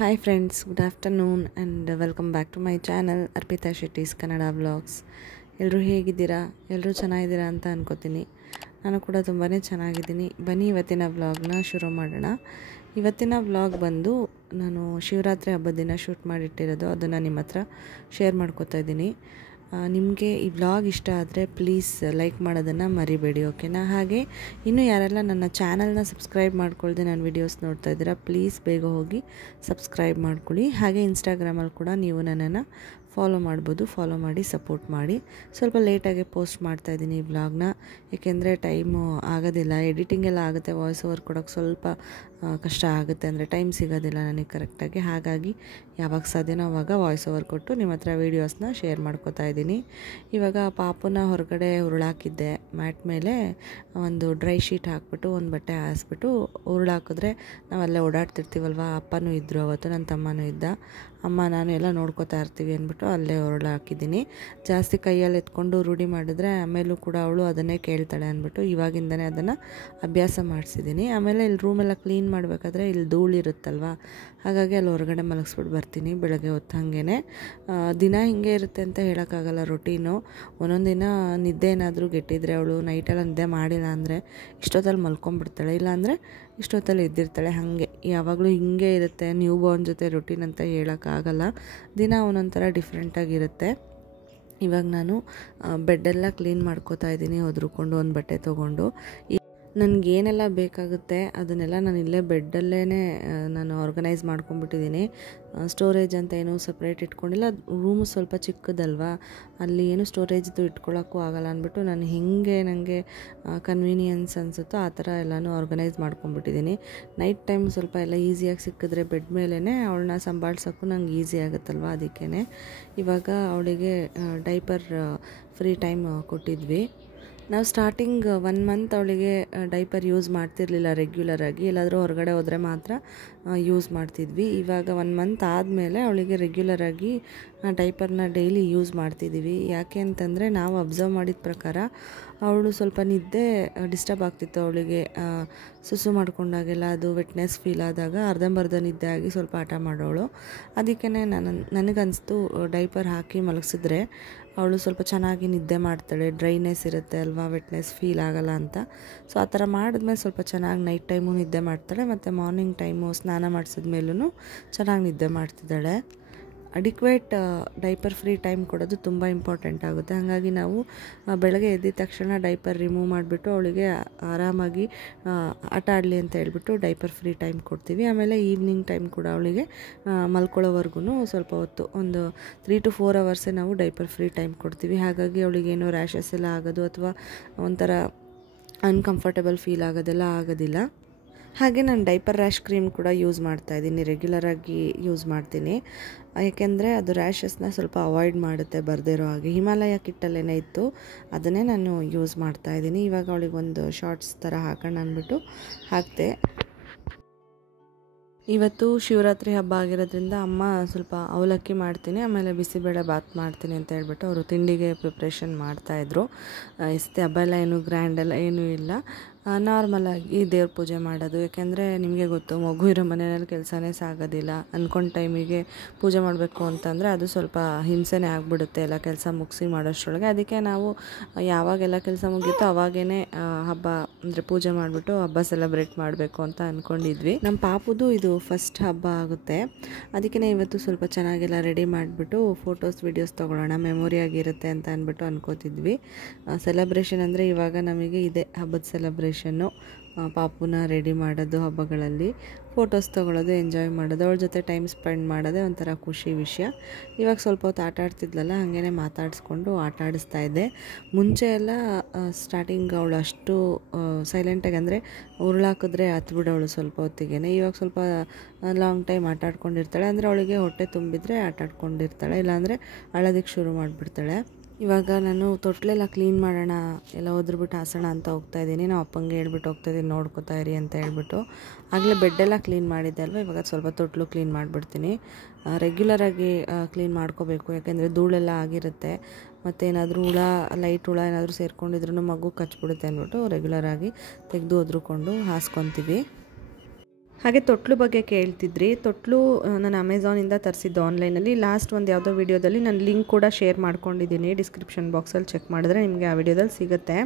Hi friends, good afternoon and welcome back to my channel Arpita Shetty's Kannada Vlogs. ಎಲ್ಲರೂ ಹೇಗಿದ್ದೀರಾ? ಎಲ್ಲರೂ ಚೆನ್ನಾಗಿದ್ದೀರಾ ಅಂತ ಅನ್ಕೋತೀನಿ. ನಾನು ಕೂಡ ತುಂಬಾ ಚೆನ್ನಾಗಿದ್ದೀನಿ. ಬನ್ನಿ ಇವತ್ತಿನ ವ್ಲಾಗ್ನ ಶುರು ಮಾಡೋಣ. ಇವತ್ತಿನ ವ್ಲಾಗ್ ಬಂದು ನಾನು ಶಿವರಾತ್ರಿ ಹಬ್ಬದ ದಿನ ಶೂಟ್ ಮಾಡಿಟ್ಟಿರೋದು, ಅದನ್ನು ನಿಮ್ಮ ಹತ್ರ ಶೇರ್ ಮಾಡ್ಕೋತಾ ಇದ್ದೀನಿ. ನಿಮಗೆ ಈ ವ್ಲಾಗ್ ಇಷ್ಟ ಆದರೆ ಪ್ಲೀಸ್ ಲೈಕ್ ಮಾಡೋದನ್ನು ಮರಿಬೇಡಿ, ಓಕೆನಾ? ಹಾಗೆ ಇನ್ನೂ ಯಾರೆಲ್ಲ ನನ್ನ ಚಾನಲ್ನ ಸಬ್ಸ್ಕ್ರೈಬ್ ಮಾಡ್ಕೊಳ್ದೆ ನನ್ನ ವೀಡಿಯೋಸ್ ನೋಡ್ತಾ ಇದ್ದೀರಾ, ಪ್ಲೀಸ್ ಬೇಗ ಹೋಗಿ ಸಬ್ಸ್ಕ್ರೈಬ್ ಮಾಡ್ಕೊಳ್ಳಿ. ಹಾಗೆ ಇನ್ಸ್ಟಾಗ್ರಾಮಲ್ಲಿ ಕೂಡ ನೀವು ನನ್ನನ್ನು ಫಾಲೋ ಮಾಡ್ಬೋದು, ಫಾಲೋ ಮಾಡಿ ಸಪೋರ್ಟ್ ಮಾಡಿ. ಸ್ವಲ್ಪ ಲೇಟಾಗಿ ಪೋಸ್ಟ್ ಮಾಡ್ತಾಯಿದ್ದೀನಿ ಈ ವ್ಲಾಗ್ನ, ಏಕೆಂದರೆ ಟೈಮು ಆಗೋದಿಲ್ಲ, ಎಡಿಟಿಂಗ್ ಎಲ್ಲ ಆಗುತ್ತೆ, ವಾಯ್ಸ್ ಓವರ್ ಕೊಡೋಕ್ಕೆ ಸ್ವಲ್ಪ ಕಷ್ಟ ಆಗುತ್ತೆ, ಅಂದರೆ ಟೈಮ್ ಸಿಗೋದಿಲ್ಲ ನನಗೆ ಕರೆಕ್ಟಾಗಿ. ಹಾಗಾಗಿ ಯಾವಾಗ ಸಾಧ್ಯನೋ ಆವಾಗ ವಾಯ್ಸ್ ಓವರ್ ಕೊಟ್ಟು ನಿಮ್ಮ ಹತ್ರ ವೀಡಿಯೋಸ್ನ ಶೇರ್ ಮಾಡ್ಕೋತಾ ಇದ್ದೀನಿ. ಇವಾಗ ಪಾಪುನ ಹೊರಗಡೆ ಉರುಳಾಕಿದ್ದೆ, ಮ್ಯಾಟ್ ಮೇಲೆ ಒಂದು ಡ್ರೈ ಶೀಟ್ ಹಾಕ್ಬಿಟ್ಟು ಒಂದು ಬಟ್ಟೆ ಹಾಸ್ಬಿಟ್ಟು ಉರುಳಾಕಿದ್ರೆ ನಾವಲ್ಲೇ ಓಡಾಡ್ತಿರ್ತೀವಲ್ವ. ಅಪ್ಪನೂ ಇದ್ದರು ಅವತ್ತು, ನನ್ನ ತಮ್ಮನೂ ಇದ್ದ, ಅಮ್ಮ ನಾನು ಎಲ್ಲ ನೋಡ್ಕೋತಾ ಇರ್ತೀವಿ ಅಂದ್ಬಿಟ್ಟು ಅಲ್ಲೇ ಹಾಕಿದ್ದೀನಿ. ಜಾಸ್ತಿ ಕೈಯಲ್ಲಿ ಎತ್ಕೊಂಡು ರೂಢಿ ಮಾಡಿದ್ರೆ ಆಮೇಲೂ ಕೂಡ ಅವಳು ಅದನ್ನೇ ಕೇಳ್ತಾಳೆ ಅಂದ್ಬಿಟ್ಟು ಇವಾಗಿಂದನೇ ಅದನ್ನು ಅಭ್ಯಾಸ ಮಾಡಿಸಿದ್ದೀನಿ. ಆಮೇಲೆ ಇಲ್ಲಿ ರೂಮೆಲ್ಲ ಕ್ಲೀನ್ ಮಾಡಬೇಕಾದ್ರೆ ಇಲ್ಲಿ ಧೂಳಿರುತ್ತಲ್ವ, ಹಾಗಾಗಿ ಅಲ್ಲಿ ಹೊರಗಡೆ ಮಲಗಿಸ್ಬಿಟ್ಟು ಬರ್ತೀನಿ ಬೆಳಗ್ಗೆ ಹೊತ್ತು. ಹಾಗೇ ದಿನ ಹಿಂಗೆ ಇರುತ್ತೆ ಅಂತ ಹೇಳೋಕ್ಕಾಗಲ್ಲ, ರೊಟೀನು. ಒಂದೊಂದು ದಿನ ನಿದ್ದೆ ಏನಾದರೂ ಗೆಟ್ಟಿದ್ರೆ, ಅವಳು ನೈಟೆಲ್ಲ ನಿದ್ದೆ ಮಾಡಿಲ್ಲ ಅಂದರೆ ಇಷ್ಟೊತ್ತಲ್ಲಿ ಮಲ್ಕೊಂಡ್ಬಿಡ್ತಾಳೆ, ಇಲ್ಲಾಂದರೆ ಇಷ್ಟೊತ್ತಲ್ಲಿ ಎದ್ದಿರ್ತಾಳೆ. ಹಾಗೆ ಯಾವಾಗಲೂ ಹಿಂಗೆ ಇರುತ್ತೆ, ನ್ಯೂ ಬಾರ್ನ್ ಜೊತೆ ರೊಟೀನ್ ಅಂತ ಹೇಳೋಕ್ಕಾಗಲ್ಲ, ದಿನ ಒಂದೊಂಥರ ಡಿಫ್ರೆಂಟಾಗಿರುತ್ತೆ. ಇವಾಗ ನಾನು ಬೆಡ್ಡೆಲ್ಲ ಕ್ಲೀನ್ ಮಾಡ್ಕೋತಾ ಇದ್ದೀನಿ, ಒದ್ರುಕೊಂಡು ಒಂದು ಬಟ್ಟೆ ತೊಗೊಂಡು. ನನಗೇನೆಲ್ಲ ಬೇಕಾಗುತ್ತೆ ಅದನ್ನೆಲ್ಲ ನಾನು ಇಲ್ಲೇ ಬೆಡ್ಡಲ್ಲೇ ನಾನು ಆರ್ಗನೈಸ್ ಮಾಡ್ಕೊಂಡ್ಬಿಟ್ಟಿದ್ದೀನಿ. ಸ್ಟೋರೇಜ್ ಅಂತ ಏನೂ ಸಪ್ರೇಟ್ ಇಟ್ಕೊಂಡಿಲ್ಲ, ರೂಮು ಸ್ವಲ್ಪ ಚಿಕ್ಕದಲ್ವಾ, ಅಲ್ಲಿ ಏನು ಸ್ಟೋರೇಜ್ದು ಇಟ್ಕೊಳ್ಳೋಕ್ಕೂ ಆಗಲ್ಲ ಅಂದ್ಬಿಟ್ಟು ನಾನು ಹೇಗೆ ನನಗೆ ಕನ್ವೀನಿಯನ್ಸ್ ಅನಿಸುತ್ತೋ ಆ ಥರ ಎಲ್ಲನೂ ಆರ್ಗನೈಸ್ ಮಾಡ್ಕೊಂಡ್ಬಿಟ್ಟಿದ್ದೀನಿ. ನೈಟ್ ಟೈಮ್ ಸ್ವಲ್ಪ ಎಲ್ಲ ಈಸಿಯಾಗಿ ಸಿಕ್ಕಿದ್ರೆ ಬೆಡ್ ಮೇಲೇ ಅವಳನ್ನ ಸಂಭಾಳ್ಸೋಕ್ಕೂ ನಂಗೆ ಈಸಿ ಆಗುತ್ತಲ್ವ, ಅದಕ್ಕೇ ಇವಾಗ ಅವಳಿಗೆ ಡೈಪರ್ ಫ್ರೀ ಟೈಮ್ ಕೊಟ್ಟಿದ್ವಿ. ನಾವು ಸ್ಟಾರ್ಟಿಂಗ್ 1 ಮಂತ್ ಅವಳಿಗೆ ಡೈಪರ್ ಯೂಸ್ ಮಾಡ್ತಿರ್ಲಿಲ್ಲ ರೆಗ್ಯುಲರಾಗಿ, ಎಲ್ಲಾದರೂ ಹೊರಗಡೆ ಹೋದರೆ ಮಾತ್ರ ಯೂಸ್ ಮಾಡ್ತಿದ್ವಿ. ಇವಾಗ 1 ಮಂತ್ ಆದಮೇಲೆ ಅವಳಿಗೆ ರೆಗ್ಯುಲರಾಗಿ ಡೈಪರ್ನ ಡೈಲಿ ಯೂಸ್ ಮಾಡ್ತಿದ್ದೀವಿ. ಯಾಕೆ ಅಂತಂದರೆ ನಾವು ಅಬ್ಸರ್ವ್ ಮಾಡಿದ ಪ್ರಕಾರ ಅವಳು ಸ್ವಲ್ಪ ನಿದ್ದೆ ಡಿಸ್ಟರ್ಬ್ ಆಗ್ತಿತ್ತು ಅವಳಿಗೆ. ಸುಸು ಮಾಡ್ಕೊಂಡಾಗೆಲ್ಲ ಅದು ವೆಟ್ನೆಸ್ ಫೀಲ್ ಆದಾಗ ಅರ್ಧಂಬರ್ಧ ನಿದ್ದೆ ಆಗಿ ಸ್ವಲ್ಪ ಹಠ ಮಾಡೋಳು. ಅದಕ್ಕೇ ನನಗನ್ನಿಸ್ತು ಡೈಪರ್ ಹಾಕಿ ಮಲಗಿಸಿದ್ರೆ ಅವಳು ಸ್ವಲ್ಪ ಚೆನ್ನಾಗಿ ನಿದ್ದೆ ಮಾಡ್ತಾಳೆ, ಡ್ರೈನೆಸ್ ಇರುತ್ತೆ ಅಲ್ವಾ, ವೆಟ್ನೆಸ್ ಫೀಲ್ ಆಗಲ್ಲ ಅಂತ. ಸೊ ಆ ಥರ ಮಾಡಿದ್ಮೇಲೆ ಸ್ವಲ್ಪ ಚೆನ್ನಾಗಿ ನೈಟ್ ಟೈಮು ನಿದ್ದೆ ಮಾಡ್ತಾಳೆ, ಮತ್ತು ಮಾರ್ನಿಂಗ್ ಟೈಮು ಸ್ನಾನ ಮಾಡಿಸಿದ್ಮೇಲೂ ಚೆನ್ನಾಗಿ ನಿದ್ದೆ ಮಾಡ್ತಿದ್ದಾಳೆ. ಅಡಿಕ್ವೇಟ್ ಡೈಪರ್ ಫ್ರೀ ಟೈಮ್ ಕೊಡೋದು ತುಂಬ ಇಂಪಾರ್ಟೆಂಟ್ ಆಗುತ್ತೆ. ಹಾಗಾಗಿ ನಾವು ಬೆಳಗ್ಗೆ ಎದ್ದಿದ ತಕ್ಷಣ ಡೈಪರ್ ರಿಮೂವ್ ಮಾಡಿಬಿಟ್ಟು ಅವಳಿಗೆ ಆರಾಮಾಗಿ ಆಟ ಆಡಲಿ ಅಂತ ಹೇಳ್ಬಿಟ್ಟು ಡೈಪರ್ ಫ್ರೀ ಟೈಮ್ ಕೊಡ್ತೀವಿ. ಆಮೇಲೆ ಈವ್ನಿಂಗ್ ಟೈಮ್ ಕೂಡ ಅವಳಿಗೆ ಮಲ್ಕೊಳ್ಳೋವರೆಗೂ ಸ್ವಲ್ಪ ಹೊತ್ತು, ಒಂದು 3 to 4 ಅವರ್ಸೇ ನಾವು ಡೈಪರ್ ಫ್ರೀ ಟೈಮ್ ಕೊಡ್ತೀವಿ. ಹಾಗಾಗಿ ಅವಳಿಗೇನು ರ್ಯಾಷಸ್ ಎಲ್ಲ ಆಗೋದು ಅಥವಾ ಒಂಥರ ಅನ್ಕಂಫರ್ಟೇಬಲ್ ಫೀಲ್ ಆಗೋದೆಲ್ಲ ಆಗೋದಿಲ್ಲ. ಹಾಗೆ ನಾನು ಡೈಪರ್ ರ್ಯಾಶ್ ಕ್ರೀಮ್ ಕೂಡ ಯೂಸ್ ಮಾಡ್ತಾಯಿದ್ದೀನಿ, ರೆಗ್ಯುಲರಾಗಿ ಯೂಸ್ ಮಾಡ್ತೀನಿ. ಏಕೆಂದರೆ ಅದು ರ್ಯಾಷಸ್ನ ಸ್ವಲ್ಪ ಅವಾಯ್ಡ್ ಮಾಡುತ್ತೆ ಬರದೇ ಇರೋ ಹಾಗೆ. ಹಿಮಾಲಯ ಕಿಟ್ಟಲ್ಲೇ ಇತ್ತು, ಅದನ್ನೇ ನಾನು ಯೂಸ್ ಮಾಡ್ತಾಯಿದ್ದೀನಿ. ಇವಾಗ ಅವಳಿಗೆ ಒಂದು ಶಾರ್ಟ್ಸ್ ಥರ ಹಾಕೋಣ ಅಂದ್ಬಿಟ್ಟು ಹಾಕಿದೆ. ಇವತ್ತು ಶಿವರಾತ್ರಿ ಹಬ್ಬ ಆಗಿರೋದ್ರಿಂದ ಅಮ್ಮ ಸ್ವಲ್ಪ ಅವಲಕ್ಕಿ ಮಾಡ್ತೀನಿ, ಆಮೇಲೆ ಬಿಸಿಬೇಳೆ ಬಾತ್ ಮಾಡ್ತೀನಿ ಅಂತ ಹೇಳ್ಬಿಟ್ಟು ಅವರು ತಿಂಡಿಗೆ ಪ್ರಿಪ್ರೇಷನ್ ಮಾಡ್ತಾಯಿದ್ರು. ಇಷ್ಟೇ, ಹಬ್ಬ ಎಲ್ಲ ಏನು ಗ್ರ್ಯಾಂಡೆಲ್ಲ ಏನೂ ಇಲ್ಲ, ನಾರ್ಮಲಾಗಿ ದೇವ್ರ ಪೂಜೆ ಮಾಡೋದು. ಯಾಕೆಂದರೆ ನಿಮಗೆ ಗೊತ್ತು, ಮಗು ಇರೋ ಮನೆಯಲ್ಲಿ ಕೆಲಸನೇ ಸಾಗೋದಿಲ್ಲ. ಅಂದ್ಕೊಂಡ ಟೈಮಿಗೆ ಪೂಜೆ ಮಾಡಬೇಕು ಅಂತಂದರೆ ಅದು ಸ್ವಲ್ಪ ಹಿಂಸೆನೇ ಆಗಿಬಿಡುತ್ತೆ ಎಲ್ಲ ಕೆಲಸ ಮುಗಿಸಿ ಮಾಡೋಷ್ಟರೊಳಗೆ. ಅದಕ್ಕೆ ನಾವು ಯಾವಾಗೆಲ್ಲ ಕೆಲಸ ಮುಗೀತೋ ಅವಾಗೇ ಹಬ್ಬ ಅಂದರೆ ಪೂಜೆ ಮಾಡಿಬಿಟ್ಟು ಹಬ್ಬ ಸೆಲೆಬ್ರೇಟ್ ಮಾಡಬೇಕು ಅಂತ ಅಂದ್ಕೊಂಡಿದ್ವಿ. ನಮ್ಮ ಪಾಪುದು ಇದು ಫಸ್ಟ್ ಹಬ್ಬ ಆಗುತ್ತೆ, ಅದಕ್ಕೆ ಇವತ್ತು ಸ್ವಲ್ಪ ಚೆನ್ನಾಗೆಲ್ಲ ರೆಡಿ ಮಾಡಿಬಿಟ್ಟು ಫೋಟೋಸ್ ವೀಡಿಯೋಸ್ ತೊಗೊಳ್ಳೋಣ, ಮೆಮೊರಿ ಆಗಿರುತ್ತೆ ಅಂತ ಅಂದ್ಬಿಟ್ಟು ಅನ್ಕೋತಿದ್ವಿ. ಸೆಲೆಬ್ರೇಷನ್ ಅಂದರೆ ಇವಾಗ ನಮಗೆ ಇದೆ ಹಬ್ಬದ ಸೆಲೆಬ್ರೇಷನ್ನು. ಪಾಪುನ ರೆಡಿ ಮಾಡೋದು, ಹಬ್ಬಗಳಲ್ಲಿ ಫೋಟೋಸ್ ತೊಗೊಳ್ಳೋದು, ಎಂಜಾಯ್ ಮಾಡೋದು, ಅವಳ ಜೊತೆ ಟೈಮ್ ಸ್ಪೆಂಡ್ ಮಾಡೋದೇ ಒಂಥರ ಖುಷಿ ವಿಷಯ. ಇವಾಗ ಸ್ವಲ್ಪ ಹೊತ್ತು ಆಟ ಆಡ್ತಿದ್ಲಲ್ಲ, ಹಾಗೇ ಮಾತಾಡಿಸ್ಕೊಂಡು ಆಟ ಆಡಿಸ್ತಾ ಇದ್ದೆ. ಮುಂಚೆ ಎಲ್ಲ ಸ್ಟಾರ್ಟಿಂಗ್ ಅವಳು ಅಷ್ಟು ಸೈಲೆಂಟಾಗಿ, ಅಂದರೆ ಉರುಳಾಕಿದ್ರೆ ಹತ್ಬಿಡೋಳು ಸ್ವಲ್ಪ ಹೊತ್ತಿಗೆ. ಇವಾಗ ಸ್ವಲ್ಪ ಲಾಂಗ್ ಟೈಮ್ ಆಟ ಆಡ್ಕೊಂಡಿರ್ತಾಳೆ, ಅಂದರೆ ಅವಳಿಗೆ ಹೊಟ್ಟೆ ತುಂಬಿದರೆ ಆಟ ಆಡ್ಕೊಂಡಿರ್ತಾಳೆ, ಇಲ್ಲಾಂದರೆ ಅಳೋದಕ್ಕೆ ಶುರು ಮಾಡಿಬಿಡ್ತಾಳೆ. ಇವಾಗ ನಾನು ತೊಟ್ಲೆಲ್ಲ ಕ್ಲೀನ್ ಮಾಡೋಣ, ಎಲ್ಲ ಒದ್ರುಬಿಟ್ಟು ಹಾಸೋಣ ಅಂತ ಹೋಗ್ತಾಯಿದ್ದೀನಿ. ನಾವು ಅಪ್ಪಂಗೆ ಹೇಳ್ಬಿಟ್ಟು ಹೋಗ್ತಾಯಿದ್ದೀನಿ, ನೋಡ್ಕೋತಾ ಇರಿ ಅಂತ ಹೇಳ್ಬಿಟ್ಟು. ಆಗಲೇ ಬೆಡ್ಡೆಲ್ಲ ಕ್ಲೀನ್ ಮಾಡಿದ್ದೆ ಅಲ್ವ, ಇವಾಗ ಸ್ವಲ್ಪ ತೊಟ್ಲು ಕ್ಲೀನ್ ಮಾಡಿಬಿಡ್ತೀನಿ. ರೆಗ್ಯುಲರಾಗಿ ಕ್ಲೀನ್ ಮಾಡ್ಕೋಬೇಕು, ಯಾಕೆಂದರೆ ಧೂಳೆಲ್ಲ ಆಗಿರುತ್ತೆ, ಮತ್ತು ಏನಾದರೂ ಲೈಟ್ ಹುಳ ಏನಾದರೂ ಸೇರ್ಕೊಂಡಿದ್ರೂ ಮಗು ಕಚ್ಬಿಡುತ್ತೆ ಅಂದ್ಬಿಟ್ಟು ರೆಗ್ಯುಲರಾಗಿ ತೆಗೆದು ಒದ್ರುಕೊಂಡು ಹಾಸ್ಕೊತೀವಿ. ಹಾಗೆ ತೊಟ್ಲು ಬಗ್ಗೆ ಕೇಳ್ತಿದ್ರಿ. ತೊಟ್ಲು ನಾನು ಅಮೆಝಾನಿಂದ ತರಿಸಿದ್ದು ಆನ್ಲೈನಲ್ಲಿ. ಲಾಸ್ಟ್ ಒಂದು ಯಾವುದೋ ವೀಡಿಯೋದಲ್ಲಿ ನಾನು ಲಿಂಕ್ ಕೂಡ ಶೇರ್ ಮಾಡ್ಕೊಂಡಿದ್ದೀನಿ, ಡಿಸ್ಕ್ರಿಪ್ಷನ್ ಬಾಕ್ಸಲ್ಲಿ ಚೆಕ್ ಮಾಡಿದ್ರೆ ನಿಮಗೆ ಆ ವಿಡಿಯೋದಲ್ಲಿ ಸಿಗುತ್ತೆ.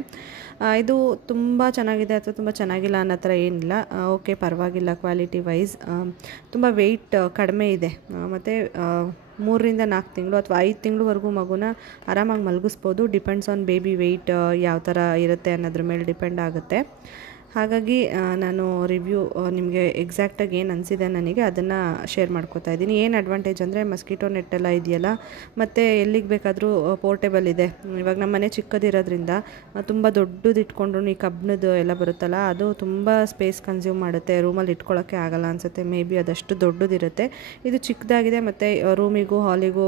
ಇದು ತುಂಬ ಚೆನ್ನಾಗಿದೆ ಅಥವಾ ತುಂಬ ಚೆನ್ನಾಗಿಲ್ಲ ಅನ್ನೋ ಥರ ಏನಿಲ್ಲ. ಓಕೆ, ಪರವಾಗಿಲ್ಲ ಕ್ವಾಲಿಟಿ ವೈಸ್. ತುಂಬ ವೆಯ್ಟ್ ಕಡಿಮೆ ಇದೆ ಮತ್ತು 3-4 ತಿಂಗಳು ಅಥವಾ 5 ತಿಂಗಳವರೆಗೂ ಮಗುನ ಆರಾಮಾಗಿ ಮಲಗಿಸ್ಬೋದು. ಡಿಪೆಂಡ್ಸ್ ಆನ್ ಬೇಬಿ ವೆಯ್ಟ್ ಯಾವ ಥರ ಇರುತ್ತೆ ಅನ್ನೋದ್ರ ಮೇಲೆ ಡಿಪೆಂಡ್ ಆಗುತ್ತೆ. ಹಾಗಾಗಿ ನಾನು ರಿವ್ಯೂ ನಿಮಗೆ ಎಕ್ಸಾಕ್ಟಾಗಿ ಏನು ಅನಿಸಿದೆ ನನಗೆ ಅದನ್ನು ಶೇರ್ ಮಾಡ್ಕೋತಾ ಇದ್ದೀನಿ. ಏನು ಅಡ್ವಾಂಟೇಜ್ ಅಂದರೆ ಮಸ್ಕಿಟೋ ನೆಟ್ಟೆಲ್ಲ ಇದೆಯಲ್ಲ, ಮತ್ತು ಎಲ್ಲಿಗೆ ಬೇಕಾದರೂ ಪೋರ್ಟೇಬಲ್ ಇದೆ. ಇವಾಗ ನಮ್ಮ ಮನೆ ಚಿಕ್ಕದಿರೋದ್ರಿಂದ ತುಂಬ ದೊಡ್ಡದು ಇಟ್ಕೊಂಡ್ರು ಈ ಕಬ್ಬಿಣದ್ದು ಎಲ್ಲ ಬರುತ್ತಲ್ಲ, ಅದು ತುಂಬ ಸ್ಪೇಸ್ ಕನ್ಸ್ಯೂಮ್ ಮಾಡುತ್ತೆ, ರೂಮಲ್ಲಿ ಇಟ್ಕೊಳ್ಳೋಕ್ಕೆ ಆಗಲ್ಲ ಅನಿಸುತ್ತೆ. ಮೇ ಬಿ ಅದಷ್ಟು ದೊಡ್ಡದಿರುತ್ತೆ. ಇದು ಚಿಕ್ಕದಾಗಿದೆ ಮತ್ತು ರೂಮಿಗೂ ಹಾಲಿಗೂ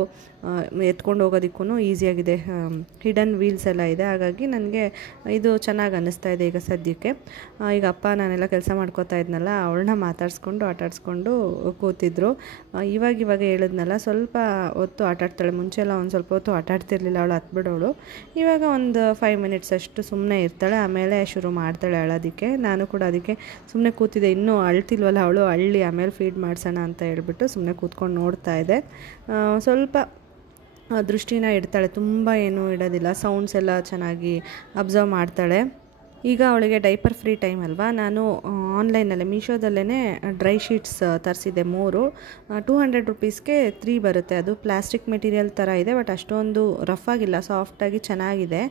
ಎತ್ಕೊಂಡು ಹೋಗೋದಕ್ಕೂ ಈಸಿಯಾಗಿದೆ. ಹಿಡನ್ ವೀಲ್ಸ್ ಎಲ್ಲ ಇದೆ. ಹಾಗಾಗಿ ನನಗೆ ಇದು ಚೆನ್ನಾಗಿ ಅನ್ನಿಸ್ತಾ ಇದೆ ಈಗ ಸದ್ಯಕ್ಕೆ. ಈಗ ಅಪ್ಪ ನಾನೆಲ್ಲ ಕೆಲಸ ಮಾಡ್ಕೋತಾ ಇದ್ನಲ್ಲ, ಅವಳನ್ನ ಮಾತಾಡಿಸ್ಕೊಂಡು ಆಟಾಡಿಸ್ಕೊಂಡು ಕೂತಿದ್ರು. ಇವಾಗ ಹೇಳಿದ್ನಲ್ಲ, ಸ್ವಲ್ಪ ಹೊತ್ತು ಆಟಾಡ್ತಾಳೆ. ಮುಂಚೆ ಎಲ್ಲ ಒಂದು ಸ್ವಲ್ಪ ಹೊತ್ತು ಆಟಾಡ್ತಿರ್ಲಿಲ್ಲ, ಅವಳು ಹತ್ಬಿಡೋಳು. ಇವಾಗ ಒಂದು 5 ಮಿನಿಟ್ಸ್ ಅಷ್ಟು ಸುಮ್ಮನೆ ಇರ್ತಾಳೆ, ಆಮೇಲೆ ಶುರು ಮಾಡ್ತಾಳೆ ಅಳೋದಕ್ಕೆ. ನಾನು ಕೂಡ ಅದಕ್ಕೆ ಸುಮ್ಮನೆ ಕೂತಿದ್ದೆ, ಇನ್ನೂ ಅಳ್ತಿಲ್ವಲ್ಲ ಅವಳು, ಅಳ್ಳಿ ಆಮೇಲೆ ಫೀಡ್ ಮಾಡಿಸೋಣ ಅಂತ ಹೇಳ್ಬಿಟ್ಟು ಸುಮ್ಮನೆ ಕೂತ್ಕೊಂಡು ನೋಡ್ತಾ ಇದ್ದೆ. ಸ್ವಲ್ಪ ದೃಷ್ಟಿನ ಇಡ್ತಾಳೆ, ತುಂಬ ಏನೂ ಇಡೋದಿಲ್ಲ. ಸೌಂಡ್ಸ್ ಎಲ್ಲ ಚೆನ್ನಾಗಿ ಅಬ್ಸರ್ವ್ ಮಾಡ್ತಾಳೆ. ಈಗ ಅವಳಿಗೆ ಡೈಪರ್ ಫ್ರೀ ಟೈಮ್ ಅಲ್ವಾ, ನಾನು ಆನ್ಲೈನಲ್ಲೇ ಮೀಶೋದಲ್ಲೇ ಡ್ರೈ ಶೀಟ್ಸ್ ತರಿಸಿದ್ದೆ 3. 200 ರುಪೀಸ್ಗೆ 3 ಬರುತ್ತೆ. ಅದು ಪ್ಲಾಸ್ಟಿಕ್ ಮೆಟೀರಿಯಲ್ ಥರ ಇದೆ, ಬಟ್ ಅಷ್ಟೊಂದು ರಫ್ ಆಗಿಲ್ಲ, ಸಾಫ್ಟಾಗಿ ಚೆನ್ನಾಗಿದೆ.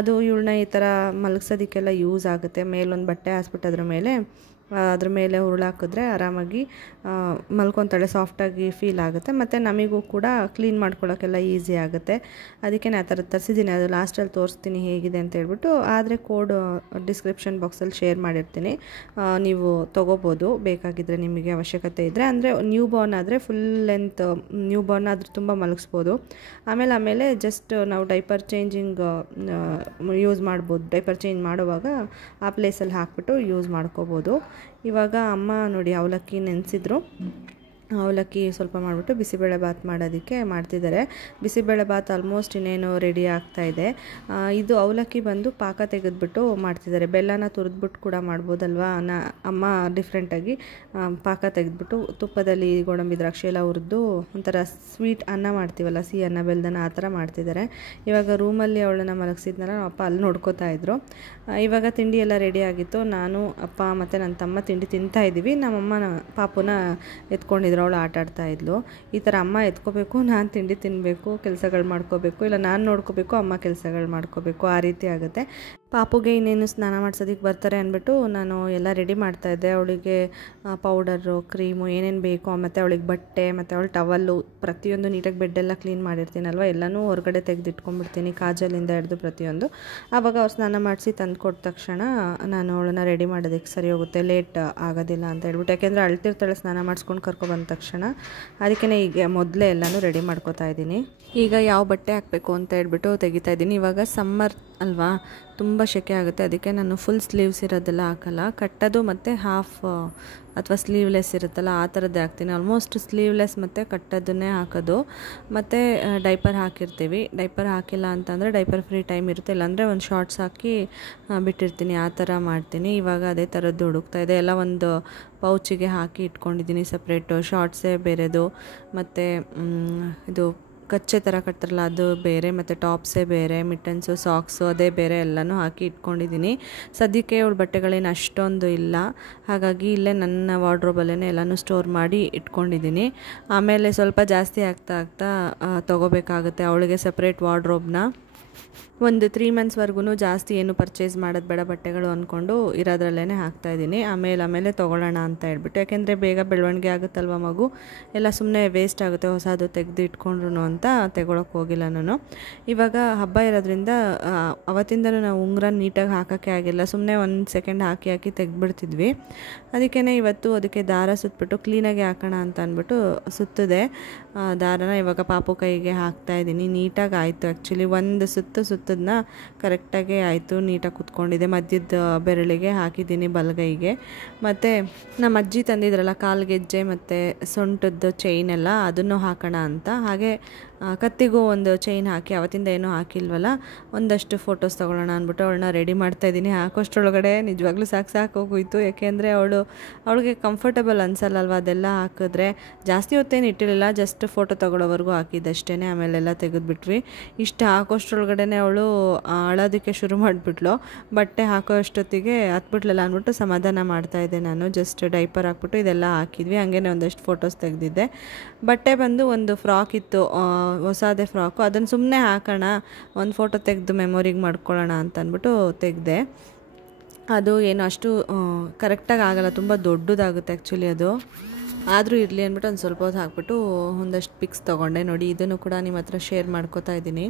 ಅದು ಇವಳನ್ನ ಈ ಥರ ಮಲಗಿಸೋದಕ್ಕೆಲ್ಲ ಯೂಸ್ ಆಗುತ್ತೆ. ಮೇಲೊಂದು ಬಟ್ಟೆ ಹಾಸ್ಬಿಟ್ಟು ಅದ್ರ ಮೇಲೆ ಉರುಳಾಕಿದ್ರೆ ಆರಾಮಾಗಿ ಮಲ್ಕೊತಾಳೆ, ಸಾಫ್ಟಾಗಿ ಫೀಲ್ ಆಗುತ್ತೆ. ಮತ್ತು ನಮಗೂ ಕೂಡ ಕ್ಲೀನ್ ಮಾಡ್ಕೊಳ್ಳೋಕ್ಕೆಲ್ಲ ಈಸಿ ಆಗುತ್ತೆ. ಅದಕ್ಕೆ ನಾನು ಆ ಥರ ತರಿಸಿದ್ದೀನಿ. ಅದು ಲಾಸ್ಟಲ್ಲಿ ತೋರಿಸ್ತೀನಿ ಹೇಗಿದೆ ಅಂತ ಹೇಳ್ಬಿಟ್ಟು. ಆದರೆ ಕೋಡ್ ಡಿಸ್ಕ್ರಿಪ್ಷನ್ ಬಾಕ್ಸಲ್ಲಿ ಶೇರ್ ಮಾಡಿರ್ತೀನಿ, ನೀವು ತೊಗೋಬೋದು ಬೇಕಾಗಿದ್ದರೆ, ನಿಮಗೆ ಅವಶ್ಯಕತೆ ಇದ್ದರೆ. ಅಂದರೆ ನ್ಯೂ ಬಾರ್ನ್ ಆದರೆ ಫುಲ್ ಲೆಂತ್ ನ್ಯೂ ಬಾರ್ನ್ ಆದರೆ ತುಂಬ ಮಲಗಿಸ್ಬೋದು. ಆಮೇಲೆ ಜಸ್ಟ್ ನಾವು ಡೈಪರ್ ಚೇಂಜಿಂಗ್ ಯೂಸ್ ಮಾಡ್ಬೋದು. ಡೈಪರ್ ಚೇಂಜ್ ಮಾಡುವಾಗ ಆ ಪ್ಲೇಸಲ್ಲಿ ಹಾಕ್ಬಿಟ್ಟು ಯೂಸ್ ಮಾಡ್ಕೋಬೋದು. ಇವಾಗ ಅಮ್ಮ ನೋಡಿ ಅವಲಕ್ಕಿ ನೆನೆಸಿದ್ರು. ಅವಲಕ್ಕಿ ಸ್ವಲ್ಪ ಮಾಡಿಬಿಟ್ಟು ಬಿಸಿಬೇಳೆ ಬಾತ್ ಮಾಡೋದಕ್ಕೆ ಮಾಡ್ತಿದ್ದಾರೆ. ಬಿಸಿಬೇಳೆ ಬಾತ್ ಆಲ್ಮೋಸ್ಟ್ ಇನ್ನೇನು ರೆಡಿ ಆಗ್ತಾಯಿದೆ. ಇದು ಅವಲಕ್ಕಿ ಬಂದು ಪಾಕ ತೆಗೆದುಬಿಟ್ಟು ಮಾಡ್ತಿದ್ದಾರೆ. ಬೆಲ್ಲನ ತುರಿದ್ಬಿಟ್ಟು ಕೂಡ ಮಾಡ್ಬೋದಲ್ವಾ. ಅಮ್ಮ ಡಿಫ್ರೆಂಟಾಗಿ ಪಾಕ ತೆಗೆದ್ಬಿಟ್ಟು ತುಪ್ಪದಲ್ಲಿ ಗೋಡಂಬಿ ದ್ರಾಕ್ಷಿ ಎಲ್ಲ ಹುರಿದು ಒಂಥರ ಸ್ವೀಟ್ ಅನ್ನ ಮಾಡ್ತೀವಲ್ಲ, ಸಿಹಿ ಅನ್ನ ಬೆಲ್ದನ್ನ, ಆ ಥರ ಮಾಡ್ತಿದ್ದಾರೆ. ಇವಾಗ ರೂಮಲ್ಲಿ ಅವಳನ್ನು ಮಲಗಿಸಿದ್ನಲ್ಲ, ಅಪ್ಪ ಅಲ್ಲಿ ನೋಡ್ಕೋತಾ ಇದ್ರು. ಇವಾಗ ತಿಂಡಿ ಎಲ್ಲ ರೆಡಿ ಆಗಿತ್ತು. ನಾನು ಅಪ್ಪ ಮತ್ತು ನನ್ನ ತಮ್ಮ ತಿಂಡಿ ತಿಂತಾಯಿದ್ದೀವಿ. ನಮ್ಮಮ್ಮ ಪಾಪುನ ಎತ್ಕೊಂಡಿದ್ರು, ಅವಳು ಆಟಾಡ್ತಾ ಇದ್ಲು. ಈ ಥರ ಅಮ್ಮ ಎತ್ಕೋಬೇಕು, ನಾನು ತಿಂಡಿ ತಿನ್ನಬೇಕು, ಕೆಲಸಗಳು ಮಾಡ್ಕೋಬೇಕು, ಇಲ್ಲ ನಾನು ನೋಡ್ಕೋಬೇಕು, ಅಮ್ಮ ಕೆಲಸಗಳು ಮಾಡ್ಕೋಬೇಕು, ಆ ರೀತಿ ಆಗುತ್ತೆ. ಪಾಪುಗೆ ಇನ್ನೇನು ಸ್ನಾನ ಮಾಡ್ಸೋದಕ್ಕೆ ಬರ್ತಾರೆ ಅಂದ್ಬಿಟ್ಟು ನಾನು ಎಲ್ಲ ರೆಡಿ ಮಾಡ್ತಾಯಿದ್ದೆ. ಅವಳಿಗೆ ಪೌಡರು, ಕ್ರೀಮು ಏನೇನು ಬೇಕೋ, ಮತ್ತು ಅವಳಿಗೆ ಬಟ್ಟೆ ಮತ್ತು ಅವಳು ಟವಲ್ಲು ಪ್ರತಿಯೊಂದು ನೀಟಾಗಿ ಬೆಡ್ಡೆಲ್ಲ ಕ್ಲೀನ್ ಮಾಡಿರ್ತೀನಲ್ವ, ಎಲ್ಲನೂ ಹೊರಗಡೆ ತೆಗೆದಿಟ್ಕೊಂಡ್ಬಿಡ್ತೀನಿ, ಕಾಜಲಿಂದ ಹಿಡಿದು ಪ್ರತಿಯೊಂದು. ಆವಾಗ ಅವ್ರು ಸ್ನಾನ ಮಾಡಿಸಿ ತಂದು ಕೊಟ್ಟ ತಕ್ಷಣ ನಾನು ಅವಳನ್ನ ರೆಡಿ ಮಾಡೋದಕ್ಕೆ ಸರಿ ಹೋಗುತ್ತೆ, ಲೇಟ್ ಆಗೋದಿಲ್ಲ ಅಂತ ಹೇಳ್ಬಿಟ್ಟು. ಯಾಕೆಂದರೆ ಅಳ್ತಿರ್ತಾಳೆ ಸ್ನಾನ ಮಾಡಿಸ್ಕೊಂಡು ಕರ್ಕೊಬಂದ ತಕ್ಷಣ. ಅದಕ್ಕೆ ಈಗ ಮೊದಲೇ ಎಲ್ಲನೂ ರೆಡಿ ಮಾಡ್ಕೋತಾ ಇದ್ದೀನಿ. ಈಗ ಯಾವ ಬಟ್ಟೆ ಹಾಕಬೇಕು ಅಂತ ಹೇಳ್ಬಿಟ್ಟು ತೆಗಿತಾ ಇದ್ದೀನಿ. ಇವಾಗ ಸಮ್ಮರ್ ಅಲ್ವಾ, ತುಂಬ ಸೆಕೆ ಆಗುತ್ತೆ. ಅದಕ್ಕೆ ನಾನು ಫುಲ್ ಸ್ಲೀವ್ಸ್ ಇರೋದೆಲ್ಲ ಹಾಕಲ್ಲ, ಕಟ್ಟೋದು ಮತ್ತು ಹಾಫ್ ಅಥವಾ ಸ್ಲೀವ್ಲೆಸ್ ಇರುತ್ತಲ್ಲ ಆ ಥರದ್ದೇ ಹಾಕ್ತೀನಿ. ಆಲ್ಮೋಸ್ಟ್ ಸ್ಲೀವ್ಲೆಸ್ ಮತ್ತು ಕಟ್ಟೋದನ್ನೇ ಹಾಕೋದು. ಮತ್ತು ಡೈಪರ್ ಹಾಕಿರ್ತೀವಿ. ಡೈಪರ್ ಹಾಕಿಲ್ಲ ಅಂತಂದರೆ ಡೈಪರ್ ಫ್ರೀ ಟೈಮ್ ಇರುತ್ತೆ, ಇಲ್ಲಾಂದರೆ ಒಂದು ಶಾರ್ಟ್ಸ್ ಹಾಕಿ ಬಿಟ್ಟಿರ್ತೀನಿ, ಆ ಥರ ಮಾಡ್ತೀನಿ. ಇವಾಗ ಅದೇ ಥರದ್ದು ಹುಡುಕ್ತಾ ಇದೆ. ಎಲ್ಲ ಒಂದು ಪೌಚಿಗೆ ಹಾಕಿ ಇಟ್ಕೊಂಡಿದ್ದೀನಿ ಸಪ್ರೇಟು, ಶಾರ್ಟ್ಸೇ ಬೇರೆದು, ಮತ್ತು ಇದು ಕಚ್ಚೆ ಥರ ಕಟ್ತಾರಲ್ಲ ಅದು ಬೇರೆ, ಮತ್ತು ಟಾಪ್ಸೇ ಬೇರೆ, ಮಿಟ್ಟನ್ಸು, ಸಾಕ್ಸು ಅದೇ ಬೇರೆ, ಎಲ್ಲನೂ ಹಾಕಿ ಇಟ್ಕೊಂಡಿದ್ದೀನಿ. ಸದ್ಯಕ್ಕೆ ಅವಳ ಬಟ್ಟೆಗಳೇನು ಅಷ್ಟೊಂದು ಇಲ್ಲ, ಹಾಗಾಗಿ ಇಲ್ಲೇ ನನ್ನ ವಾರ್ಡ್ರೋಬಲ್ಲೇ ಎಲ್ಲನೂ ಸ್ಟೋರ್ ಮಾಡಿ ಇಟ್ಕೊಂಡಿದ್ದೀನಿ. ಆಮೇಲೆ ಸ್ವಲ್ಪ ಜಾಸ್ತಿ ಆಗ್ತಾ ತೊಗೋಬೇಕಾಗುತ್ತೆ ಅವಳಿಗೆ ಸಪ್ರೇಟ್ ವಾರ್ಡ್ರೋಬ್ನ. ಒಂದು 3 ಮಂತ್ಸ್ವರೆಗೂ ಜಾಸ್ತಿ ಏನು ಪರ್ಚೇಸ್ ಮಾಡೋದು ಬೇಡ ಬಟ್ಟೆಗಳು ಅಂದ್ಕೊಂಡು ಇರೋದ್ರಲ್ಲೇ ಹಾಕ್ತಾಯಿದ್ದೀನಿ. ಆಮೇಲೆ ತೊಗೊಳ್ಳೋಣ ಅಂತ ಹೇಳ್ಬಿಟ್ಟು, ಯಾಕೆಂದರೆ ಬೇಗ ಬೆಳವಣಿಗೆ ಆಗುತ್ತಲ್ವ ಮಗು, ಎಲ್ಲ ಸುಮ್ಮನೆ ವೇಸ್ಟ್ ಆಗುತ್ತೆ ಹೊಸದು ತೆಗೆದು ಇಟ್ಕೊಂಡ್ರು ಅಂತ ತೆಗೊಳಕ್ಕೆ ಹೋಗಿಲ್ಲ ನಾನು. ಇವಾಗ ಹಬ್ಬ ಇರೋದ್ರಿಂದ ಅವತ್ತಿಂದಲೂ ನಾವು ಉಂಗುರ ನೀಟಾಗಿ ಹಾಕೋಕ್ಕೆ ಆಗಿಲ್ಲ, ಸುಮ್ಮನೆ 1 ಸೆಕೆಂಡ್ ಹಾಕಿ ತೆಗೆದ್ಬಿಡ್ತಿದ್ವಿ. ಅದಕ್ಕೇ ಇವತ್ತು ಅದಕ್ಕೆ ದಾರ ಸುತ್ತಬಿಟ್ಟು ಕ್ಲೀನಾಗಿ ಹಾಕೋಣ ಅಂತ ಅಂದ್ಬಿಟ್ಟು ಸುತ್ತಿದೆ ದಾರನ. ಇವಾಗ ಪಾಪು ಕೈಗೆ ಹಾಕ್ತಾಯಿದ್ದೀನಿ. ನೀಟಾಗಿ ಆಯಿತು. ಆ್ಯಕ್ಚುಲಿ ಒಂದು ಸುತ್ತದನ್ನ ಕರೆಕ್ಟಾಗಿ ಆಯಿತು, ನೀಟಾಗಿ ಕುತ್ಕೊಂಡಿದೆ. ಮಧ್ಯದ ಬೆರಳಿಗೆ ಹಾಕಿದ್ದೀನಿ ಬಲಗೈಗೆ. ಮತ್ತು ನಮ್ಮ ಅಜ್ಜಿ ತಂದಿದ್ರಲ್ಲ ಕಾಲ್ಗೆಜ್ಜೆ ಮತ್ತು ಸೊಂಟದ್ದು ಚೈನ್ ಎಲ್ಲ, ಅದನ್ನು ಹಾಕೋಣ ಅಂತ. ಹಾಗೆ ಕತ್ತಿಗೂ ಒಂದು ಚೈನ್ ಹಾಕಿ, ಅವತ್ತಿಂದ ಏನೂ ಹಾಕಿಲ್ವಲ್ಲ, ಒಂದಷ್ಟು ಫೋಟೋಸ್ ತೊಗೊಳ್ಳೋಣ ಅಂದ್ಬಿಟ್ಟು ಅವಳನ್ನ ರೆಡಿ ಮಾಡ್ತಾಯಿದ್ದೀನಿ. ಹಾಕೋಷ್ಟರೊಳಗಡೆ ನಿಜವಾಗ್ಲೂ ಸಾಕು ಹೋಗೋಯ್ತು. ಯಾಕೆಂದರೆ ಅವಳಿಗೆ ಕಂಫರ್ಟಬಲ್ ಅನ್ಸಲ್ಲಲ್ವ ಅದೆಲ್ಲ ಹಾಕಿದ್ರೆ. ಜಾಸ್ತಿ ಹೊತ್ತೇನು ಇಟ್ಟಿರಲಿಲ್ಲ, ಜಸ್ಟ್ ಫೋಟೋ ತೊಗೊಳ್ಳೋವರೆಗೂ ಹಾಕಿದ್ದಷ್ಟೇ. ಆಮೇಲೆಲ್ಲ ತೆಗೆದುಬಿಟ್ವಿ. ಇಷ್ಟು ಹಾಕೋಷ್ಟರೊಳಗಡೆ ಅವಳು ಅಳೋದಕ್ಕೆ ಶುರು ಮಾಡಿಬಿಟ್ಲು. ಬಟ್ಟೆ ಹಾಕೋ ಅಷ್ಟೊತ್ತಿಗೆ ಹತ್ಬಿಟ್ಲಲ್ಲ ಅಂದ್ಬಿಟ್ಟು ಸಮಾಧಾನ ಮಾಡ್ತಾಯಿದ್ದೆ ನಾನು. ಜಸ್ಟ್ ಡೈಪರ್ ಹಾಕ್ಬಿಟ್ಟು ಇದೆಲ್ಲ ಹಾಕಿದ್ವಿ. ಹಂಗೇ ಒಂದಷ್ಟು ಫೋಟೋಸ್ ತೆಗೆದಿದ್ದೆ. ಬಟ್ಟೆ ಬಂದು ಒಂದು ಫ್ರಾಕ್ ಇತ್ತು, ಹೊಸದೇ ಫ್ರಾಕು. ಅದನ್ನು ಸುಮ್ಮನೆ ಹಾಕೋಣ, ಒಂದು ಫೋಟೋ ತೆಗೆದು ಮೆಮೊರಿಗೆ ಮಾಡ್ಕೊಳ್ಳೋಣ ಅಂತ ಅಂದ್ಬಿಟ್ಟು ತೆಗೆದೆ. ಅದು ಏನು ಅಷ್ಟು ಕರೆಕ್ಟಾಗಿ ಆಗೋಲ್ಲ, ತುಂಬ ದೊಡ್ಡದಾಗುತ್ತೆ ಆ್ಯಕ್ಚುಲಿ ಅದು. ಆದರೂ ಇರಲಿ ಅಂದ್ಬಿಟ್ಟು ಒಂದು ಸ್ವಲ್ಪ ಹೊತ್ತು ಹಾಕ್ಬಿಟ್ಟು ಒಂದಷ್ಟು ಪಿಕ್ಸ್ ತೊಗೊಂಡೆ. ನೋಡಿ, ಇದನ್ನು ಕೂಡ ನಿಮ್ಮ ಹತ್ರ ಶೇರ್ ಮಾಡ್ಕೋತಾ ಇದ್ದೀನಿ.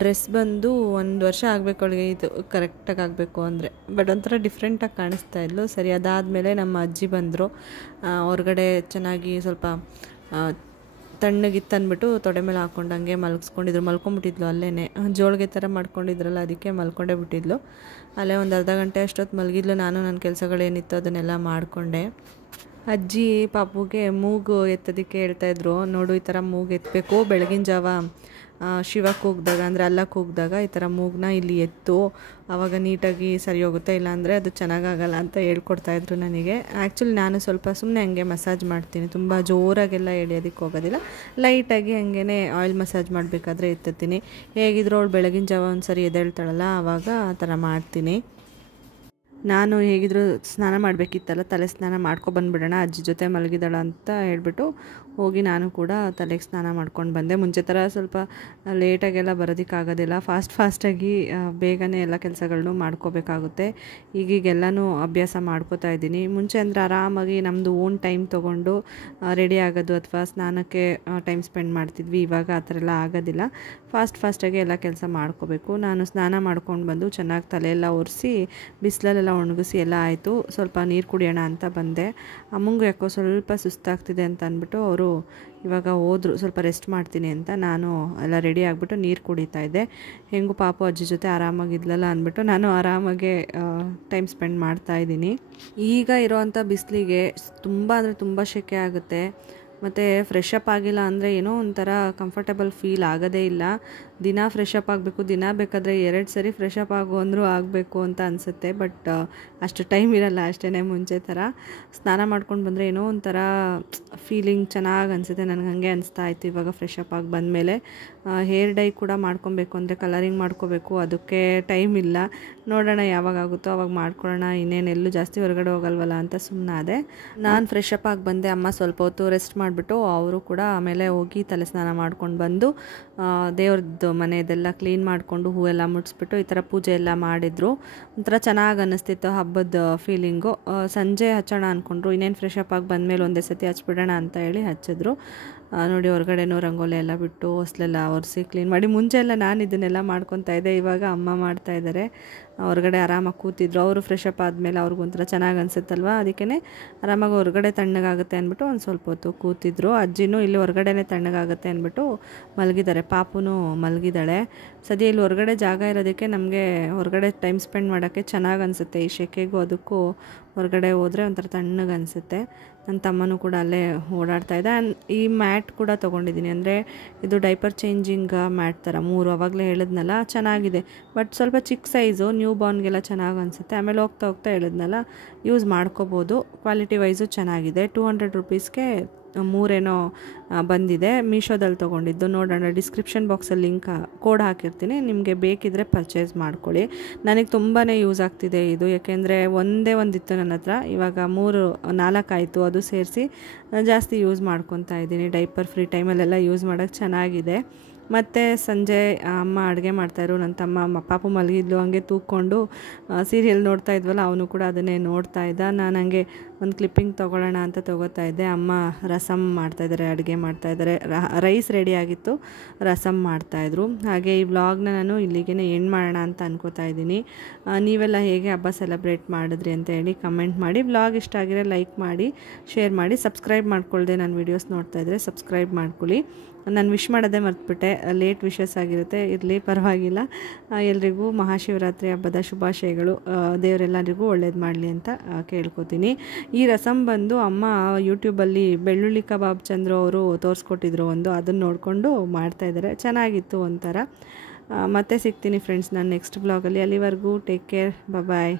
ಡ್ರೆಸ್ ಬಂದು 1 ವರ್ಷ ಆಗಬೇಕು ಅವಳಿಗೆ, ಇದು ಕರೆಕ್ಟಾಗಿ ಆಗಬೇಕು ಅಂದರೆ. ಬಟ್ ಒಂಥರ ಡಿಫ್ರೆಂಟಾಗಿ ಕಾಣಿಸ್ತಾ ಇದ್ಲು. ಸರಿ, ಅದಾದಮೇಲೆ ನಮ್ಮ ಅಜ್ಜಿ ಬಂದರು. ಹೊರಗಡೆ ಚೆನ್ನಾಗಿ ಸ್ವಲ್ಪ ತಣ್ಣಗಿತ್ತು ಅಂದ್ಬಿಟ್ಟು ತೊಡೆ ಮೇಲೆ ಹಾಕ್ಕೊಂಡು ಹಂಗೆ ಮಲಗಿಸ್ಕೊಂಡಿದ್ರು. ಮಲ್ಕೊಂಬಿಟ್ಟಿದ್ಲು ಅಲ್ಲೇ, ಜೋಳಿಗೆ ಥರ ಮಾಡ್ಕೊಂಡಿದ್ರಲ್ಲ, ಅದಕ್ಕೆ ಮಲ್ಕೊಂಡೇ ಬಿಟ್ಟಿದ್ಲು. ಅಲ್ಲೇ ಒಂದು ಅರ್ಧ ಗಂಟೆ ಅಷ್ಟೊತ್ತು ಮಲಗಿದ್ಲು. ನಾನು ನನ್ನ ಕೆಲಸಗಳೇನಿತ್ತು ಅದನ್ನೆಲ್ಲ ಮಾಡಿಕೊಂಡೆ. ಅಜ್ಜಿ ಪಾಪುಗೆ ಮೂಗು ಎತ್ತೋದಕ್ಕೆ ಹೇಳ್ತಾಯಿದ್ರು. ನೋಡು, ಈ ಥರ ಮೂಗು ಎತ್ತಬೇಕು, ಬೆಳಗಿನ ಜಾವ ಶಿವ ಕೂಗಿದಾಗ ಅಂದರೆ ಅಲ್ಲ ಕೂಗಿದಾಗ ಈ ಥರ ಮೂಗನ್ನ ಇಲ್ಲಿ ಎತ್ತು, ಆವಾಗ ನೀಟಾಗಿ ಸರಿ ಹೋಗುತ್ತೆ, ಇಲ್ಲಾಂದರೆ ಅದು ಚೆನ್ನಾಗಾಗಲ್ಲ ಅಂತ ಹೇಳ್ಕೊಡ್ತಾಯಿದ್ರು ನನಗೆ. ಆ್ಯಕ್ಚುಲಿ ನಾನು ಸ್ವಲ್ಪ ಸುಮ್ಮನೆ ಹಂಗೆ ಮಸಾಜ್ ಮಾಡ್ತೀನಿ, ತುಂಬ ಜೋರಾಗೆಲ್ಲ ಎಳೆಯೋದಕ್ಕೆ ಹೋಗೋದಿಲ್ಲ. ಲೈಟಾಗಿ ಹಂಗೇ ಆಯಿಲ್ ಮಸಾಜ್ ಮಾಡಬೇಕಾದ್ರೆ ಎತ್ತುತ್ತೀನಿ. ಹೇಗಿದ್ರು ಅವಳು ಬೆಳಗಿನ ಜಾವ ಒಂದು ಸರಿ ಎದ್ದೇಳ್ತಾಳಲ್ಲ, ಆವಾಗ ಆ ಥರ ಮಾಡ್ತೀನಿ. ನಾನು ಹೇಗಿದ್ರು ಸ್ನಾನ ಮಾಡಬೇಕಿತ್ತಲ್ಲ, ತಲೆ ಸ್ನಾನ ಮಾಡ್ಕೊಬಂದ್ಬಿಡೋಣ, ಅಜ್ಜಿ ಜೊತೆ ಮಲಗಿದಾಳ ಅಂತ ಹೇಳ್ಬಿಟ್ಟು ಹೋಗಿ ನಾನು ಕೂಡ ತಲೆಗೆ ಸ್ನಾನ ಮಾಡ್ಕೊಂಡು ಬಂದೆ. ಮುಂಚೆ ಥರ ಸ್ವಲ್ಪ ಲೇಟಾಗೆಲ್ಲ ಬರೋದಕ್ಕಾಗೋದಿಲ್ಲ, ಫಾಸ್ಟಾಗಿ ಬೇಗನೆ ಎಲ್ಲ ಕೆಲಸಗಳನ್ನೂ ಮಾಡ್ಕೋಬೇಕಾಗುತ್ತೆ. ಈಗೀಗೆಲ್ಲನೂ ಅಭ್ಯಾಸ ಮಾಡ್ಕೋತಾ ಇದ್ದೀನಿ. ಮುಂಚೆ ಅಂದರೆ ಆರಾಮಾಗಿ ನಮ್ಮದು ಓನ್ ಟೈಮ್ ತೊಗೊಂಡು ರೆಡಿ ಆಗೋದು ಅಥವಾ ಸ್ನಾನಕ್ಕೆ ಟೈಮ್ ಸ್ಪೆಂಡ್ ಮಾಡ್ತಿದ್ವಿ. ಇವಾಗ ಆ ಥರ ಎಲ್ಲ ಆಗೋದಿಲ್ಲ. ಫಾಸ್ಟಾಗಿ ಎಲ್ಲ ಕೆಲಸ ಮಾಡ್ಕೋಬೇಕು. ನಾನು ಸ್ನಾನ ಮಾಡ್ಕೊಂಡು ಬಂದು ಚೆನ್ನಾಗಿ ತಲೆಯೆಲ್ಲ ಒರೆಸಿ ಬಿಸಿಲಲ್ಲೆಲ್ಲ ಒಣಗಿಸಿ ಎಲ್ಲ ಆಯಿತು. ಸ್ವಲ್ಪ ನೀರು ಕುಡಿಯೋಣ ಅಂತ ಬಂದೆ. ಅಮ್ಮಂಗೂ ಯಾಕೋ ಸ್ವಲ್ಪ ಸುಸ್ತಾಗ್ತಿದೆ ಅಂತ ಅಂದ್ಬಿಟ್ಟು ಅವರು ಇವಾಗ ಹೋದರು, ಸ್ವಲ್ಪ ರೆಸ್ಟ್ ಮಾಡ್ತೀನಿ ಅಂತ. ನಾನು ಎಲ್ಲ ರೆಡಿ ಆಗಿಬಿಟ್ಟು ನೀರು ಕುಡಿತಾ ಇದ್ದೆ. ಹೆಂಗೂ ಪಾಪು ಅಜ್ಜಿ ಜೊತೆ ಆರಾಮಾಗಿದ್ಲಲ್ಲ ಅಂದ್ಬಿಟ್ಟು ನಾನು ಆರಾಮಾಗೆ ಟೈಮ್ ಸ್ಪೆಂಡ್ ಮಾಡ್ತಾಯಿದ್ದೀನಿ. ಈಗ ಇರೋವಂಥ ಬಿಸಿಲಿಗೆ ತುಂಬ ಅಂದರೆ ತುಂಬ ಸೆಕೆ ಆಗುತ್ತೆ. ಮತ್ತು ಫ್ರೆಶ್ ಅಪ್ ಆಗಿಲ್ಲ ಅಂದರೆ ಏನೋ ಒಂಥರ ಕಂಫರ್ಟಬಲ್ ಫೀಲ್ ಆಗೋದೇ ಇಲ್ಲ. ದಿನ ಫ್ರೆಶ್ ಅಪ್ ಆಗಬೇಕು, ದಿನ ಬೇಕಾದರೆ 2 ಸರಿ ಫ್ರೆಶ್ ಅಪ್ ಆಗು ಅಂದರೂ ಆಗಬೇಕು ಅಂತ ಅನಿಸುತ್ತೆ. ಬಟ್ ಅಷ್ಟು ಟೈಮ್ ಇರಲ್ಲ ಅಷ್ಟೇ. ಮುಂಚೆ ಥರ ಸ್ನಾನ ಮಾಡ್ಕೊಂಡು ಬಂದರೆ ಏನೋ ಒಂಥರ ಫೀಲಿಂಗ್ ಚೆನ್ನಾಗಿ ಅನಿಸುತ್ತೆ. ನನಗೆ ಹಾಗೆ ಅನಿಸ್ತಾ ಇತ್ತು ಇವಾಗ ಫ್ರೆಶ್ ಅಪ್ ಆಗಿ ಬಂದಮೇಲೆ. ಹೇರ್ ಡೈ ಕೂಡ ಮಾಡ್ಕೊಬೇಕು ಅಂದರೆ ಕಲರಿಂಗ್ ಮಾಡ್ಕೋಬೇಕು, ಅದಕ್ಕೆ ಟೈಮ್ ಇಲ್ಲ. ನೋಡೋಣ ಯಾವಾಗ ಆಗುತ್ತೋ ಅವಾಗ ಮಾಡ್ಕೊಳ್ಳೋಣ, ಇನ್ನೇನೆಲ್ಲೂ ಜಾಸ್ತಿ ಹೊರಗಡೆ ಹೋಗಲ್ವಲ್ಲ ಅಂತ ಸುಮ್ಮನಾದೆ. ನಾನು ಫ್ರೆಶ್ ಅಪ್ ಆಗಿ ಬಂದೆ. ಅಮ್ಮ ಸ್ವಲ್ಪ ಹೊತ್ತು ರೆಸ್ಟ್ ಮಾಡಿಬಿಟ್ಟು ಅವರು ಕೂಡ ಆಮೇಲೆ ಹೋಗಿ ತಲೆ ಸ್ನಾನ ಮಾಡ್ಕೊಂಡು ಬಂದು ದೇವ್ರದ್ದು ಮನೆಯದೆಲ್ಲ ಕ್ಲೀನ್ ಮಾಡಿಕೊಂಡು ಹೂವೆಲ್ಲ ಮುಡಿಸ್ಬಿಟ್ಟು ಈ ಥರ ಪೂಜೆ ಎಲ್ಲ ಮಾಡಿದರು. ಒಂಥರ ಚೆನ್ನಾಗಿ ಅನ್ನಿಸ್ತಿತ್ತು ಹಬ್ಬದ ಫೀಲಿಂಗು. ಸಂಜೆ ಹಚ್ಚೋಣ ಅಂದ್ಕೊಂಡ್ರು, ಇನ್ನೇನು ಫ್ರೆಶ್ ಅಪ್ ಆಗಿ ಬಂದಮೇಲೆ ಒಂದೇ ಸತಿ ಹಚ್ಬಿಡೋಣ ಅಂತ ಹೇಳಿ ಹಚ್ಚಿದ್ರು. ನೋಡಿ, ಹೊರಗಡೆನೂ ರಂಗೋಲಿ ಎಲ್ಲ ಬಿಟ್ಟು ಹೊಸಲೆಲ್ಲ ಒರೆಸಿ ಕ್ಲೀನ್ ಮಾಡಿ. ಮುಂಚೆ ಎಲ್ಲ ನಾನು ಇದನ್ನೆಲ್ಲ ಮಾಡ್ಕೊತಾ ಇದ್ದೆ, ಇವಾಗ ಅಮ್ಮ ಮಾಡ್ತಾಯಿದ್ದಾರೆ. ಹೊರಗಡೆ ಆರಾಮಾಗಿ ಕೂತಿದ್ರು. ಅವರು ಫ್ರೆಶ್ ಅಪ್ ಆದಮೇಲೆ ಅವ್ರಿಗೊಂಥರ ಚೆನ್ನಾಗಿ ಅನಿಸುತ್ತಲ್ವ, ಅದಕ್ಕೇ ಆರಾಮಾಗಿ ಹೊರಗಡೆ ತಣ್ಣಗಾಗುತ್ತೆ ಅಂದ್ಬಿಟ್ಟು ಒಂದು ಸ್ವಲ್ಪ ಹೊತ್ತು ಕೂತಿದ್ರು. ಅಜ್ಜಿನೂ ಇಲ್ಲಿ ಹೊರಗಡೆನೇ ತಣ್ಣಗಾಗುತ್ತೆ ಅಂದ್ಬಿಟ್ಟು ಮಲಗಿದ್ದಾರೆ. ಪಾಪುನೂ ಮಲಗಿದ್ದಾಳೆ. ಸದ್ಯ ಇಲ್ಲಿ ಹೊರಗಡೆ ಜಾಗ ಇರೋದಕ್ಕೆ ನಮಗೆ ಹೊರಗಡೆ ಟೈಮ್ ಸ್ಪೆಂಡ್ ಮಾಡೋಕ್ಕೆ ಚೆನ್ನಾಗಿ ಅನಿಸುತ್ತೆ. ಈ ಸೆಕೆಗೂ ಅದಕ್ಕೂ ಹೊರಗಡೆ ಹೋದರೆ ಒಂಥರ ತಣ್ಣಗೆ ಅನಿಸುತ್ತೆ. ನನ್ನ ತಮ್ಮನೂ ಕೂಡ ಅಲ್ಲೇ ಓಡಾಡ್ತಾ ಇದ್ದ. ಈ ಮ್ಯಾಟ್ ಕೂಡ ತೊಗೊಂಡಿದ್ದೀನಿ, ಅಂದರೆ ಇದು ಡೈಪರ್ ಚೇಂಜಿಂಗ್ ಮ್ಯಾಟ್ ಥರ 3 ಆವಾಗಲೇ ಹೇಳಿದ್ನಲ್ಲ, ಚೆನ್ನಾಗಿದೆ. ಬಟ್ ಸ್ವಲ್ಪ ಚಿಕ್ಕ ಸೈಜು, ನ್ಯೂ ಬಾರ್ನ್ಗೆಲ್ಲ ಚೆನ್ನಾಗಿ ಅನಿಸುತ್ತೆ. ಆಮೇಲೆ ಹೋಗ್ತಾ ಹೇಳಿದ್ನಲ್ಲ, ಯೂಸ್ ಮಾಡ್ಕೋಬೋದು. ಕ್ವಾಲಿಟಿ ವೈಸು ಚೆನ್ನಾಗಿದೆ. 200 ರುಪೀಸ್ಗೆ 3 ಏನೋ ಬಂದಿದೆ. ಮೀಶೋದಲ್ಲಿ ತೊಗೊಂಡಿದ್ದು. ನೋಡೋಣ, ಡಿಸ್ಕ್ರಿಪ್ಷನ್ ಬಾಕ್ಸಲ್ಲಿ ಕೋಡ್ ಹಾಕಿರ್ತೀನಿ, ನಿಮಗೆ ಬೇಕಿದ್ದರೆ ಪರ್ಚೇಸ್ ಮಾಡ್ಕೊಳ್ಳಿ. ನನಗೆ ತುಂಬಾ ಯೂಸ್ ಆಗ್ತಿದೆ ಇದು, ಯಾಕೆಂದರೆ ಒಂದೇ ಒಂದಿತ್ತು ನನ್ನ ಹತ್ರ, ಇವಾಗ 4 ಆಯಿತು. ಅದು ಸೇರಿಸಿ ಜಾಸ್ತಿ ಯೂಸ್ ಮಾಡ್ಕೊತಾ ಇದ್ದೀನಿ. ಡೈಪರ್ ಫ್ರೀ ಟೈಮಲ್ಲೆಲ್ಲ ಯೂಸ್ ಮಾಡೋಕ್ಕೆ ಚೆನ್ನಾಗಿದೆ. ಮತ್ತು ಸಂಜೆ ಅಮ್ಮ ಅಡುಗೆ ಮಾಡ್ತಾಯಿದ್ರು. ನನ್ನ ತಮ್ಮ ಪಾಪು ಮಲಗಿದ್ಲು, ಹಂಗೆ ತೂಕ್ಕೊಂಡು ಸೀರಿಯಲ್ ನೋಡ್ತಾ ಇದ್ವಲ್ಲ, ಅವನು ಕೂಡ ಅದನ್ನೇ ನೋಡ್ತಾ ಇದ್ದ. ನಾನು ಹಂಗೆ ಒಂದು ಕ್ಲಿಪ್ಪಿಂಗ್ ತೊಗೊಳ್ಳೋಣ ಅಂತ ತೊಗೋತಾ ಇದ್ದೆ. ಅಮ್ಮ ರಸಮ್ ಮಾಡ್ತಾಯಿದ್ದಾರೆ, ಅಡುಗೆ ಮಾಡ್ತಾಯಿದ್ದಾರೆ. ರೈಸ್ ರೆಡಿ ಆಗಿತ್ತು, ರಸಮ್ ಮಾಡ್ತಾಯಿದ್ರು. ಹಾಗೆ ಈ ವ್ಲಾಗ್ನ ನಾನು ಇಲ್ಲಿಗೆ ಎಂಡ್ ಮಾಡೋಣ ಅಂತ ಅನ್ಕೋತಾ ಇದ್ದೀನಿ. ನೀವೆಲ್ಲ ಹೇಗೆ ಹಬ್ಬ ಸೆಲೆಬ್ರೇಟ್ ಮಾಡಿದ್ರಿ ಅಂತ ಹೇಳಿ ಕಮೆಂಟ್ ಮಾಡಿ. ವ್ಲಾಗ್ ಇಷ್ಟ ಆಗಿರೋ ಲೈಕ್ ಮಾಡಿ, ಶೇರ್ ಮಾಡಿ. ಸಬ್ಸ್ಕ್ರೈಬ್ ಮಾಡ್ಕೊಳ್ದೆ ನನ್ನ ವೀಡಿಯೋಸ್ ನೋಡ್ತಾಯಿದ್ರೆ ಸಬ್ಸ್ಕ್ರೈಬ್ ಮಾಡ್ಕೊಳ್ಳಿ. ನಾನು ವಿಶ್ ಮಾಡೋದೇ ಮರ್ತ್ಬಿಟ್ಟೆ, ಲೇಟ್ ವಿಶಸ್ ಆಗಿರುತ್ತೆ, ಇರಲಿ ಪರವಾಗಿಲ್ಲ. ಎಲ್ರಿಗೂ ಮಹಾಶಿವರಾತ್ರಿ ಹಬ್ಬದ ಶುಭಾಶಯಗಳು. ದೇವರೆಲ್ಲರಿಗೂ ಒಳ್ಳೇದು ಮಾಡಲಿ ಅಂತ ಕೇಳ್ಕೊತೀನಿ. ಈ ರಸಮ್ ಬಂದು ಅಮ್ಮ ಯೂಟ್ಯೂಬಲ್ಲಿ ಬೆಳ್ಳುಳ್ಳಿ ಕಬಾಬ್ ಚಂದ್ರು ಅವರು ತೋರಿಸ್ಕೊಟ್ಟಿದ್ರು ಅದನ್ನು ನೋಡಿಕೊಂಡು ಮಾಡ್ತಾಯಿದ್ದಾರೆ. ಚೆನ್ನಾಗಿತ್ತು ಒಂಥರ. ಮತ್ತೆ ಸಿಗ್ತೀನಿ ಫ್ರೆಂಡ್ಸ್ ನಾನು ನೆಕ್ಸ್ಟ್ ಬ್ಲಾಗಲ್ಲಿ. ಅಲ್ಲಿವರೆಗೂ ಟೇಕ್ ಕೇರ್, ಬಾಯ್.